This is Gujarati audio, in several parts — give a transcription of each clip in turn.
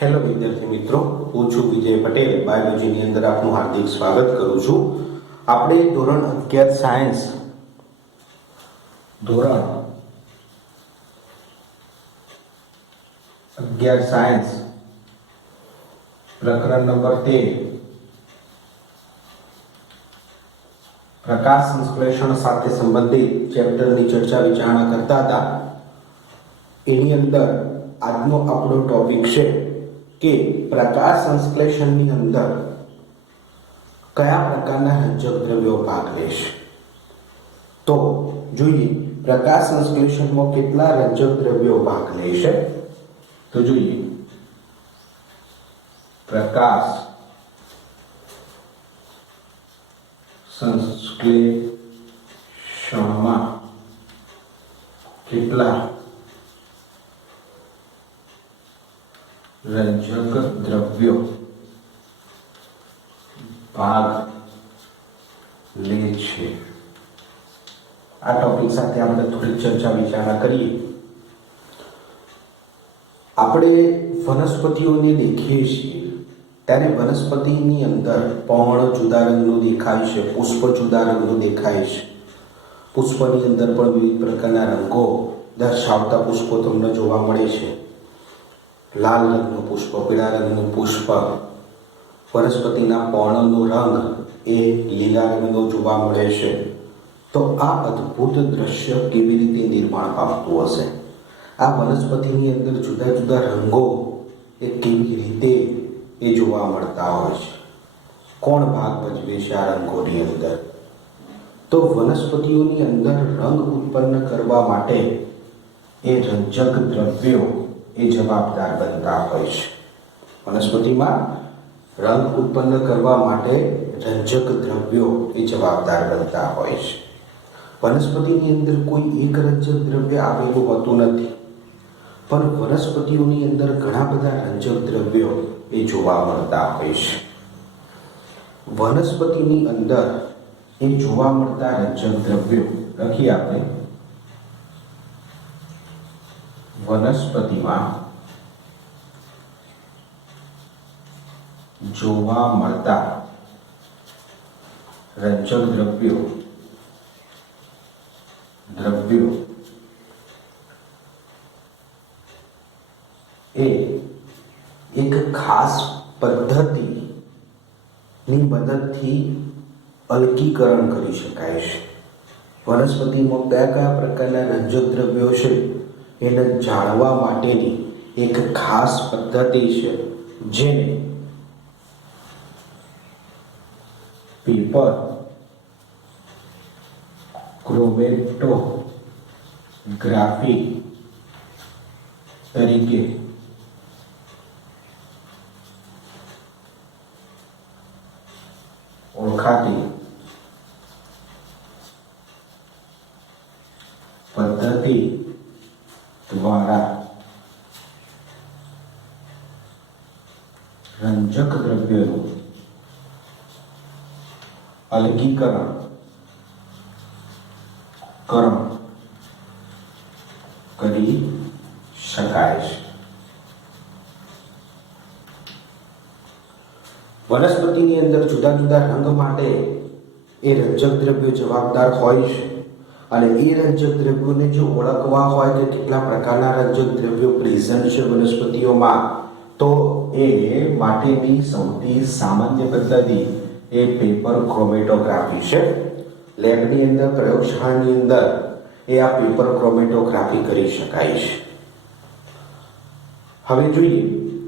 હેલો વિદ્યાર્થી મિત્રો, હું છું વિજય પટેલ. બાયોલોજીની અંદર આપનું હાર્દિક સ્વાગત કરું છું. આપણે ધોરણ 11 સાયન્સ પ્રકરણ નંબર 13 પ્રકાશ સંશ્લેષણ સાથે સંબંધિત ચેપ્ટરની ચર્ચા વિચારણા કરતા હતા. એની અંદર આજનો આપણો ટોપિક છે કે પ્રકાશ સંશ્લેષણની અંદર કયા પ્રકારના રંજક દ્રવ્યો ભાગ લેશે. તો જોઈએ પ્રકાશ સંશ્લેષણમાં કેટલા રંજક દ્રવ્યો ભાગ લેશે. તો જોઈએ પ્રકાશ સંશ્લેષણમાં કેટલા રંજક દ્રવ્યો ભાગ લે છે. આ ટોપિક સાથે આપણે થોડી ચર્ચા વિચારણા કરીએ. આપણે વનસ્પતિઓને દેખીએ છીએ ત્યારે વનસ્પતિની અંદર પર્ણ જુદા રંગનું દેખાય છે, પુષ્પ જુદા રંગનું દેખાય છે. પુષ્પની અંદર પણ વિવિધ પ્રકારના રંગો દર્શાવતા પુષ્પો તમને જોવા મળે છે. લાલ રંગનું પુષ્પ, પીળા રંગનું પુષ્પ, વનસ્પતિના પર્ણનો રંગ એ લીલા રંગનો જોવા મળે છે. તો આ અદ્ભુત દ્રશ્ય કેવી રીતે નિર્માણ પામતું હશે? આ વનસ્પતિની અંદર જુદા જુદા રંગો એ કેવી રીતે એ જોવા મળતા હોય છે? કોણ ભાગ ભજવે છે આ રંગોની અંદર? તો વનસ્પતિઓની અંદર રંગ ઉત્પન્ન કરવા માટે એ રંજક દ્રવ્યો એ જવાબદાર બનતા હોય છે. વનસ્પતિમાં રંગ ઉત્પન્ન કરવા માટે રંજક દ્રવ્યો એ જવાબદાર બનતા હોય છે. વનસ્પતિની અંદર કોઈ એક રંજક દ્રવ્ય આવેલું હોતું નથી, પણ વનસ્પતિઓની અંદર ઘણા બધા રંજક દ્રવ્યો એ જોવા મળતા હોય છે. વનસ્પતિની અંદર એ જોવા મળતા રંજક દ્રવ્યો લખીએ આપણે. વનસ્પતિમાં જોવા મળતા રંજક દ્રવ્યો એ એક ખાસ પદ્ધતિની મદદથી અલગીકરણ કરી શકાય છે. વનસ્પતિમાં કયા કયા પ્રકારના રંજક દ્રવ્યો છે એને જાણવા માટેની એક ખાસ પદ્ધતિ છે, જેને પેપર ક્રોમેટોગ્રાફી તરીકે ઓળખાતી પદ્ધતિ દ્વારા રંજક દ્રવ્યનું અલગીકરણ કરી શકાય છે. વનસ્પતિની અંદર જુદા જુદા રંગ માટે એ રંજક દ્રવ્યો જવાબદાર હોય છે, અને એ રંજક દ્રવ્યોને જો ઓળખવા હોય કે કેટલા પ્રકારના રંજક દ્રવ્યો પ્રેઝન્ટ છે વનસ્પતિઓમાં, તો એ માટેની સૌથી સામાન્ય પદ્ધતિ એ પેપર ક્રોમેટોગ્રાફી છે. લેબની અંદર, પ્રયોગશાળાની અંદર એ આ પેપર ક્રોમેટોગ્રાફી કરી શકાય છે. હવે જોઈએ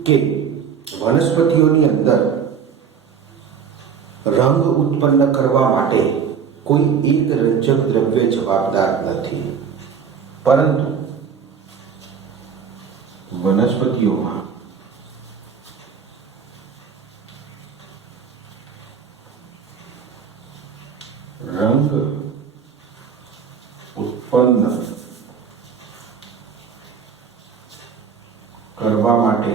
કે વનસ્પતિઓની અંદર રંગ ઉત્પન્ન કરવા માટે કોઈ એક રંજક દ્રવ્ય જવાબદાર નથી, પરંતુ વનસ્પતિઓમાં રંગ ઉત્પન્ન કરવા માટે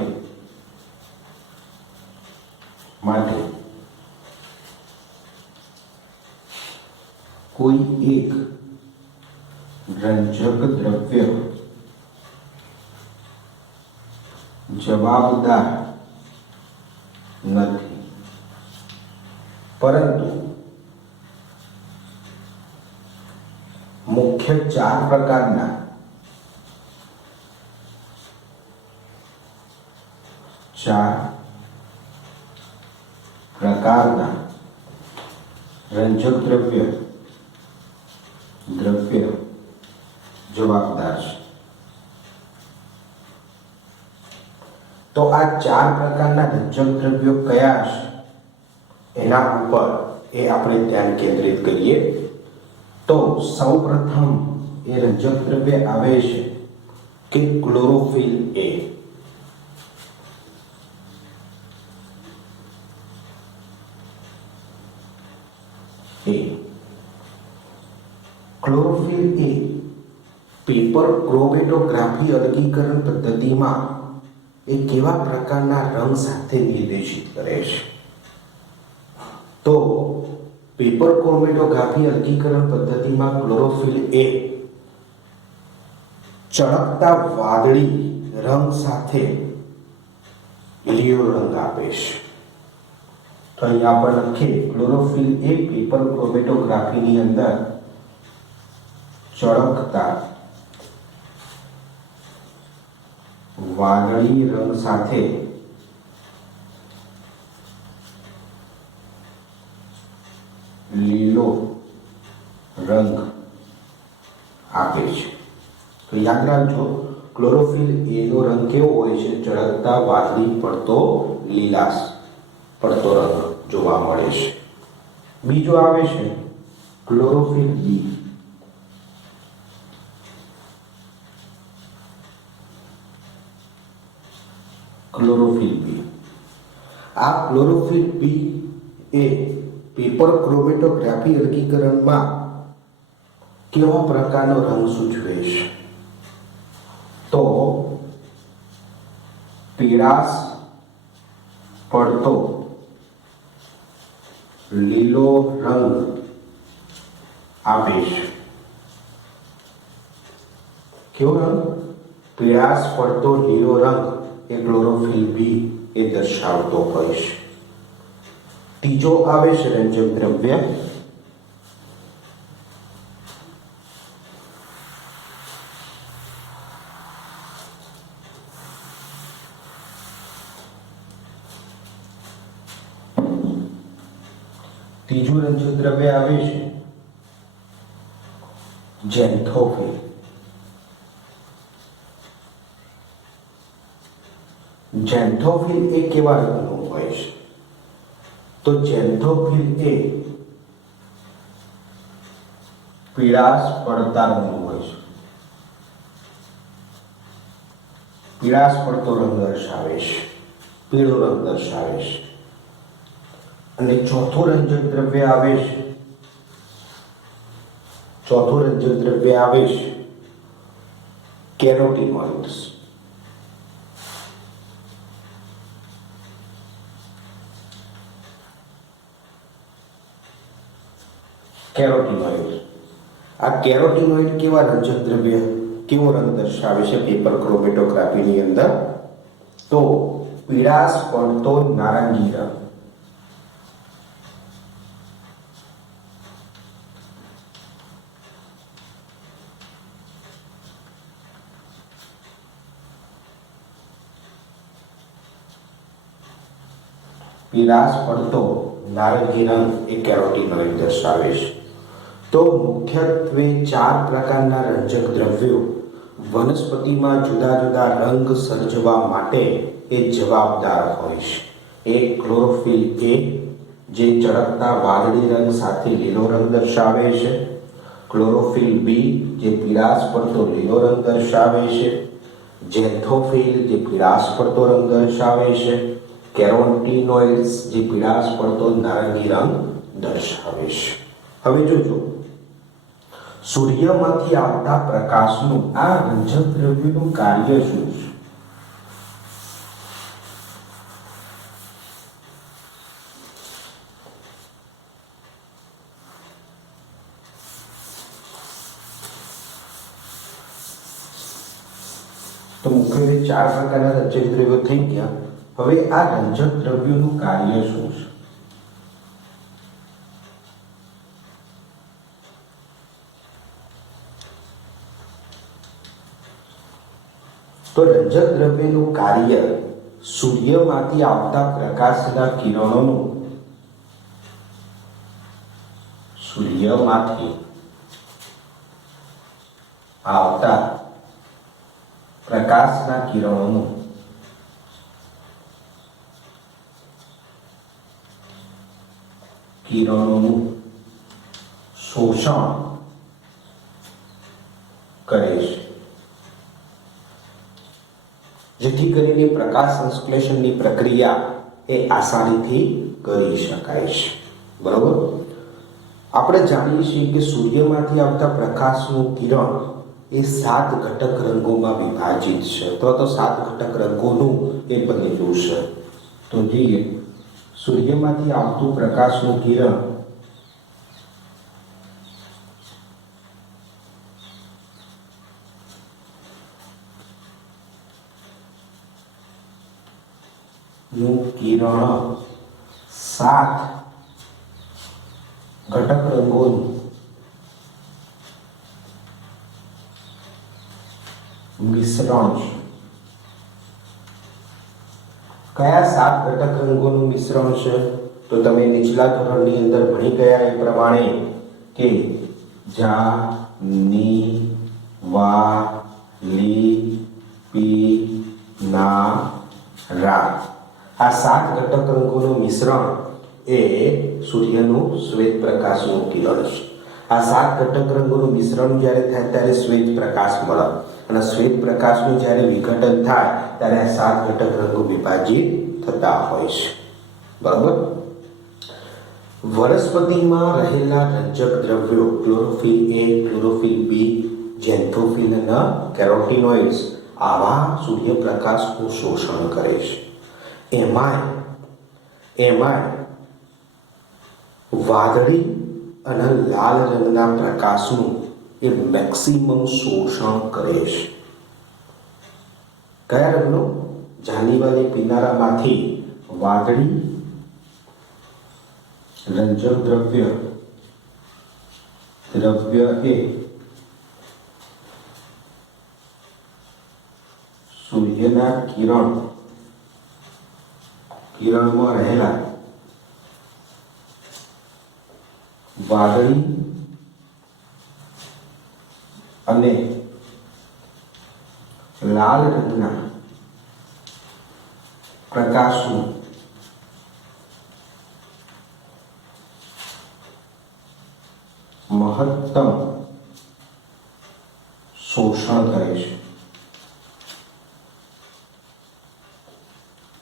કોઈ એક રંજક દ્રવ્ય જવાબદાર નથી, પરંતુ મુખ્ય 4 પ્રકારના રંજક દ્રવ્ય જવાબદાર છે. તો આ 4 પ્રકારના રંજક દ્રવ્યો કયા છે એના ઉપર આપણે ધ્યાન કેન્દ્રિત કરીએ. તો સૌપ્રથમ એ રંજક દ્રવ્ય આવે છે કે ક્લોરોફિલ એ. ક્લોરોફિલ એ પેપર ક્રોમેટોગ્રાફી અલગીકરણ પદ્ધતિમાં એ કેવા પ્રકારના રંગ સાથે નિર્દેશિત કરે છે? તો પેપર ક્રોમેટોગ્રાફી અલગીકરણ પદ્ધતિમાં ક્લોરોફિલ એ ચળકતા વાદળી રંગ સાથે લીલો રંગ આપે છે. તો અહીંયા આપણે લખીએ ક્લોરોફિલ એ પેપર ક્રોમેટોગ્રાફીની અંદર ચળકતા વાદળી રંગ સાથે લીલો રંગ આપે છે. તો યાદ રાખજો, ક્લોરોફિલ એ નો રંગ કેવો હોય છે? ચળકતા વાદળી પડતો લીલાશ પડતો રંગ જોવા મળે છે. બીજો આવે છે ક્લોરોફિલ બી. આ ક્લોરોફિલ બી એ પેપર ક્રોમેટોગ્રાફી અલગીકરણમાં કેવા પ્રકારનો રંગ સૂચવે છે? તો પીળાશ પડતો લીલો રંગ આપે છે. કેવો રંગ? પીળાશ પડતો લીલો રંગ એ ક્લોરોફિલ બી એ દર્શાવતો હોય છે. ત્રીજો આવે છે રંજક દ્રવ્ય આવે છે ઝેન્થોફિલ. ઝેન્થોફિલ એ કેવા રંગનું હોય છે? તો ઝેન્થોફિલ એ પીળાશ પડતા રંગનું હોય છે. પીળાશ પડતો રંગ દર્શાવે છે, પીળો રંગ દર્શાવે છે. અને ચોથું રંજક દ્રવ્ય આવે છે કેરોટીનોઇડ્સ. આ કેરોટીનોઇડ કેવા રંજક દ્રવ્ય, કેવો રંગ દર્શાવે છે પેપર ક્રોમેટોગ્રાફીની અંદર? તો પીળાશ પડતો નારંગી રંગ. પીળાશ પડતો નારંગી રંગ એ કેરોટીનોઇડ દર્શાવે છે. તો મુખ્યત્વે 4 પ્રકારના રંજક દ્રવ્યો વનસ્પતિમાં જુદા જુદા રંગ સર્જવા માટે એ જવાબદાર હોય છે. એક ક્લોરોફિલ એ જે ચળકતા વાદળી રંગ સાથે લીલો રંગ દર્શાવે છે. ક્લોરોફિલ બી જે પીળાશ પડતો લીલો રંગ દર્શાવે છે. ઝેન્થોફિલ જે પીળાશ પડતો રંગ દર્શાવે છે. કેરોટીનોઇડ્સ જે પીળાશ પડતો નારંગી રંગ દર્શાવે છે. હવે જોજો, સૂર્યમાંથી આવતા પ્રકાશનું આ રંજક દ્રવ્યનું કાર્ય શું છે? તો મુખ્યત્વે 4 પ્રકારના રંજક દ્રવ્યો થઈ ગયા. હવે આ રંજક દ્રવ્યોનું કાર્ય શું છે? તો રંજક દ્રવ્યનું કાર્ય સૂર્યમાંથી આવતા પ્રકાશના કિરણોનું સૂર્યમાંથી આવતા પ્રકાશના કિરણોનું શોષણ કરે છે, જેથી કરીને પ્રકાશ સંશ્લેષણની પ્રક્રિયા એ આસાનીથી કરી શકાય છે. બરોબર. આપણે જાણીએ છીએ કે સૂર્યમાંથી આવતા પ્રકાશનું કિરણ એ 7 ઘટક રંગોમાં વિભાજિત છે, અથવા તો 7 ઘટક રંગોનું એ બનેલું છે. તો જોઈએ, સૂર્યમાંથી આવતું પ્રકાશનું કિરણ નું કિરણ 7 ઘટક રંગોનું મિશ્રણ છે. કયા 7 ઘટક રંગોનું મિશ્રણ છે? તો તમે નીચલા ધોરણની અંદર ભણી ગયા એ પ્રમાણે કે જા, ની, વા, લી, પી, ના, રા. આ 7 ઘટક રંગોનું મિશ્રણ એ સૂર્યનું શ્વેત પ્રકાશનું કિરણ છે. આ 7 ઘટક રંગોનું મિશ્રણ જ્યારે થાય ત્યારે શ્વેત પ્રકાશ મળે, અને શ્વેત પ્રકાશનું જ્યારે વિઘટન થાય ત્યારે આ 7 ઘટક રંગો વિભાજિત થતા હોય છે. બરાબર. વનસ્પતિમાં રહેલા રંજક દ્રવ્યો ક્લોરોફિલ એ, ક્લોરોફિલ બી, ઝેન્થોફિલ અને કેરોટીનોઇડ્સ આવા સૂર્યપ્રકાશનું શોષણ કરે છે. એમાંય વાદળી અને લાલ રંગના પ્રકાશનું એ મેક્સિમમ શોષણ કરે છે. કયા રંગનું? જાનીવાલી કિનારામાંથી વાદળી રંજક દ્રવ્ય એ સૂર્યના કિરણમાં રહેલા વાદળી અને લાલ રંગના પ્રકાશનું મહત્તમ શોષણ કરે છે,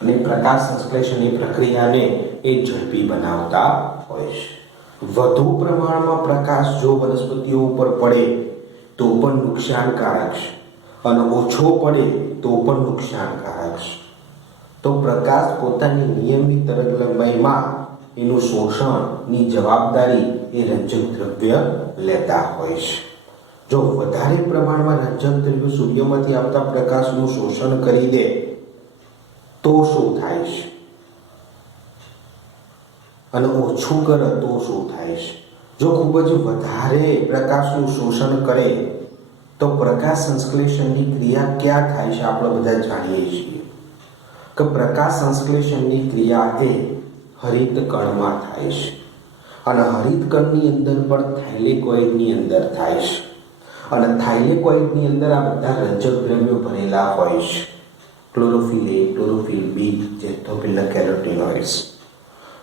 અને પ્રકાશ સંશ્લેષણની પ્રક્રિયાને એ ઝડપી બનાવતા હોય છે. વધુ પ્રમાણમાં પ્રકાશ જો વનસ્પતિઓ ઉપર પડે તો પણ નુકસાનકારક છે, અને ઓછો પડે તો પણ નુકસાનકારક છે. તો પ્રકાશ પોતાની નિયમિત તરંગ લંબાઈમાં એનું શોષણની જવાબદારી એ રંજક દ્રવ્ય લેતા હોય છે. જો વધારે પ્રમાણમાં રંજક દ્રવ્યો સૂર્યમાંથી આવતા પ્રકાશનું શોષણ કરી દે તો શું થાય છે, અને ઓછું કરે તો શું થાય છે? જો ખૂબ જ વધારે પ્રકાશનું શોષણ કરે તો પ્રકાશ સંશ્લેષણની ક્રિયા ક્યાં થાય છે? આપણે બધા જાણીએ છીએ કે પ્રકાશ સંશ્લેષણની ક્રિયા એ હરિત કણમાં થાય છે, અને હરિત કણની અંદર પણ થાઇલેકોઇડની અંદર થાય છે, અને થાઇલેકોઇડની અંદર આ બધા રંજક દ્રવ્યો ભરેલા હોય છે. ક્લોરોફિલ એ, ક્લોરોફિલ બી, ઝેન્થોફિલ, કેરોટીનોઇડ્સ.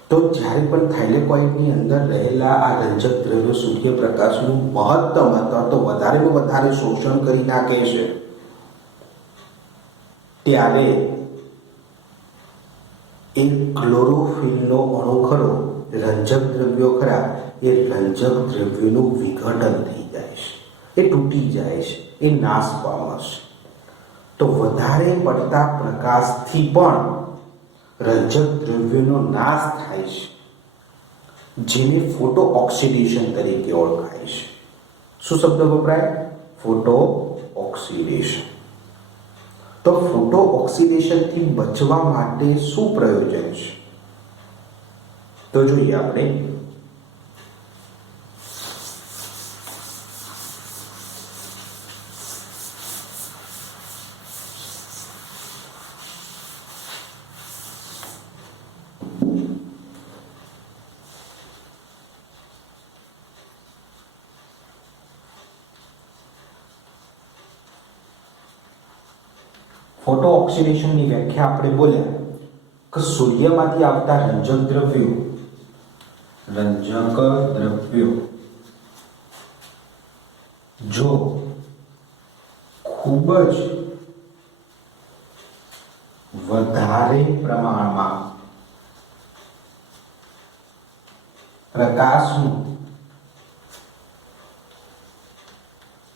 તો જ્યારે પણ થાઇલેકોઇડની અંદર રહેલા આ રંજક દ્રવ્યો સૂર્યપ્રકાશનું મહત્તમ અથવા તો વધારેમાં વધારે શોષણ કરી નાખે છે, ત્યારે એ ક્લોરોફિલનો અણુ ખરો, રંજક દ્રવ્યો ખરા, એ રંજક દ્રવ્યોનું વિઘટન થઈ જાય છે, એ તૂટી જાય છે, એ નાશ પામે છે. તો વધારે પડતા પ્રકાશથી પણ રંજક દ્રવ્યોનો નાશ થાય છે, જેને ફોટો ઓક્સિડેશન તરીકે ઓળખાય છે. શું શબ્દ વપરાય? Photo oxidation. તો ફોટો ઓક્સિડેશનથી બચવા માટે શું પ્રયોજન છે? તો જોઈએ આપણે. ફોટો ઓક્સિડેશનની વ્યાખ્યા આપણે બોલ્યા કે સૂર્યમાંથી આવતા રંજક દ્રવ્યો જો ખૂબ જ વધારે પ્રમાણમાં પ્રકાશનું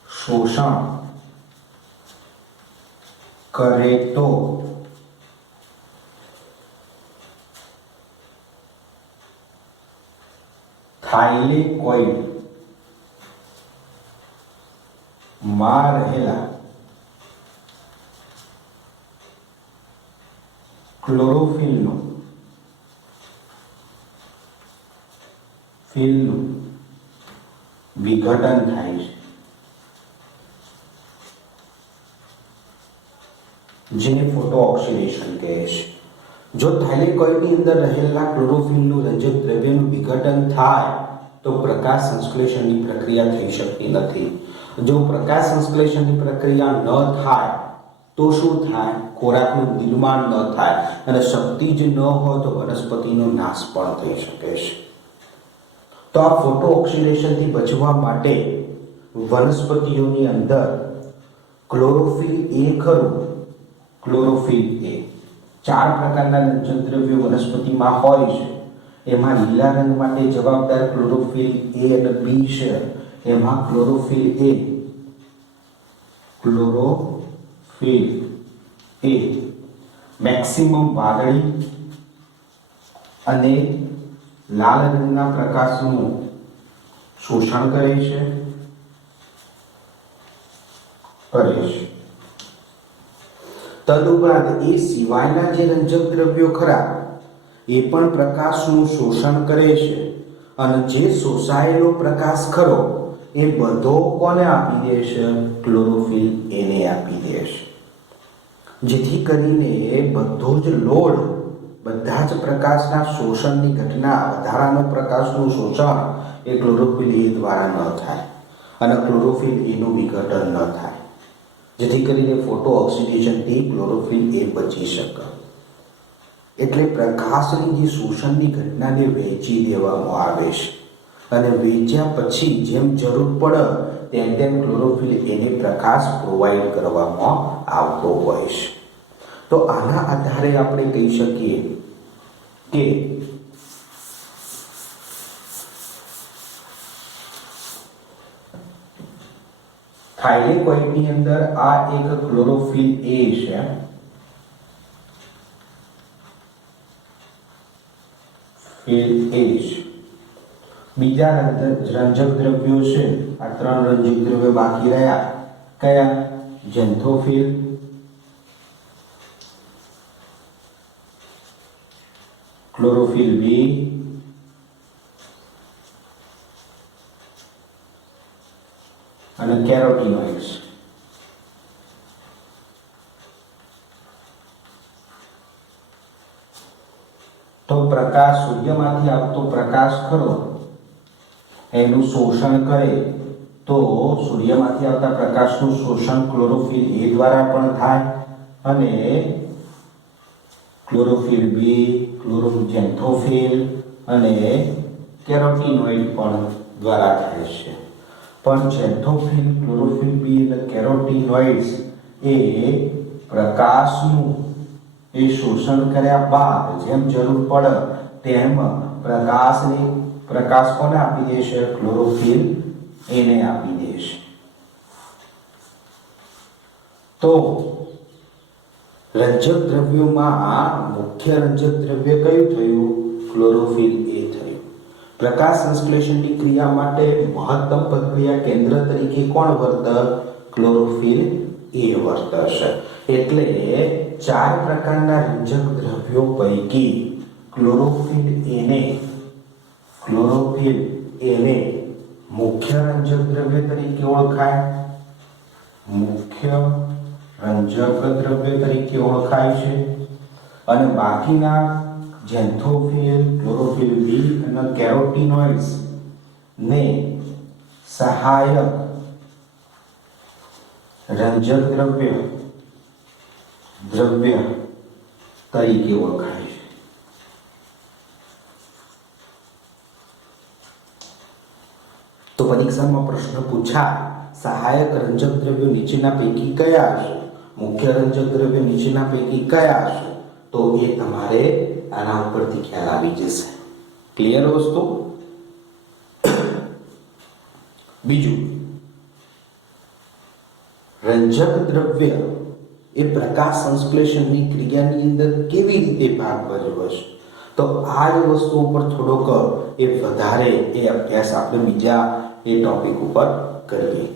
શોષણ કરે તો થાઇલેકોઇડ માં રહેલા ક્લોરોફિલનું વિઘટન થાય છે, જેને ફોટો ઓક્સિડેશન કહે છે. જો થાઇલેકોઇડની અંદર રહેલા ક્લોરોફિલનું રંજક દ્રવ્યનું વિઘટન થાય તો પ્રકાશ સંશ્લેષણની પ્રક્રિયા થઈ શકતી નથી. જો પ્રકાશ સંશ્લેષણની પ્રક્રિયા ન થાય તો શું થાય? ખોરાકનું નિર્માણ ન થાય અને શક્તિ જ ન હોય તો વનસ્પતિનો નાશ પણ થઈ શકે છે. તો આ ફોટો ઓક્સિડેશનથી બચવા માટે વનસ્પતિઓની અંદર ક્લોરોફિલ એ ખરું. ક્લોરોફિલ એ 4 પ્રકારના રંજક દ્રવ્યો વનસ્પતિમાં હોય છે. એમાં લીલા રંગ માટે જવાબદાર ક્લોરોફિલ એ અને બી છે. એમાં ક્લોરોફિલ એ મેક્સિમમ વાદળી અને લાલ રંગના પ્રકાશનું શોષણ કરે છે. તદુપરાંત એ સિવાયના જે રંજક દ્રવ્યો ખરા એ પણ પ્રકાશનું શોષણ કરે છે અને જે શોષાયેલો પ્રકાશ ખરો એ બધો કોને આપી દે છે? ક્લોરોફિલ એને આપી દે છે. જેથી કરીને બધો જ લોડ, બધા જ પ્રકાશના શોષણની ઘટના, વધારાનો પ્રકાશનું શોષણ એ ક્લોરોફિલ એ દ્વારા ન થાય અને ક્લોરોફિલ એનું વિઘટન ન થાય, જેથી કરીને ફોટો ઓક્સિડેશનથી ક્લોરોફિલ એ બચી શકે. એટલે પ્રકાશની જે શોષણની ઘટનાને વહેંચી દેવામાં આવે છે અને વેચ્યા પછી જેમ જરૂર પડે તેમ ક્લોરોફિલ એને પ્રકાશ પ્રોવાઈડ કરવામાં આવતો હોય છે. તો આના આધારે આપણે કહી શકીએ કે થાઇલેકોઇડની અંદર આ એક ક્લોરોફિલ એ છે. બીજા રંજક દ્રવ્યો છે. આ 3 રંજક દ્રવ્યો બાકી રહ્યા. કયા? ઝેન્થોફિલ, ક્લોરોફિલ બી અને કેરોટીનોઇડ્સ. તો પ્રકાશ, સૂર્યમાંથી આવતો પ્રકાશ ખરો એનું શોષણ કરે તો સૂર્યમાંથી આવતા પ્રકાશનું શોષણ ક્લોરોફિલ એ દ્વારા પણ થાય અને ક્લોરોફિલ બી, ઝેન્થોફિલ અને કેરોટીનોઇડ પણ દ્વારા થાય છે. પણ ઝેન્થોફિલ, ક્લોરોફિલ બી અને કેરોટીનોઇડ્સ એ પ્રકાશનું એ શોષણ કર્યા બાદ જેમ જરૂર પડે તેમ પ્રકાશ કોને આપી દે છે? ક્લોરોફિલ એને આપી દે છે. તો રંજક દ્રવ્યોમાં મુખ્ય રંજક દ્રવ્ય કયું થયું? ક્લોરોફિલ એ થયું. પ્રકાશ સંશ્લેષણની ક્રિયા માટે મહત્તમ પ્રક્રિયા કેન્દ્ર તરીકે કોણ વર્તે? ક્લોરોફિલ એ વર્તશે. એટલે 4 પ્રકારના રંજક દ્રવ્યો પૈકી ક્લોરોફિલ એને મુખ્ય રંજક દ્રવ્ય તરીકે ઓળખાય. મુખ્ય રંજક દ્રવ્ય તરીકે ઓળખાય છે. અને બાકીના ઝેન્થોફિલ, ક્લોરોફિલ બી અને કેરોટીનોઇડ્સ ને સહાયક રંજક દ્રવ્ય તરીકે ઓળખાય છે. તો પરીક્ષામાં પ્રશ્ન પૂછાય સહાયક રંજક દ્રવ્યો નીચેના પૈકી કયા હશે, મુખ્ય રંજક દ્રવ્યો નીચેના પૈકી કયા હશે, તો એ તમારે આના ઉપરથી ખ્યાલ આવી જશે. ક્લિયર વસ્તુ? બીજું, રંજક દ્રવ્ય એ પ્રકાશ સંશ્લેષણની ક્રિયાની અંદર કેવી રીતે ભાગ ભજવે છે, તો આ જ વસ્તુ ઉપર થોડોક એ વધારે એ અભ્યાસ આપણે બીજા એ ટોપિક ઉપર કરીએ.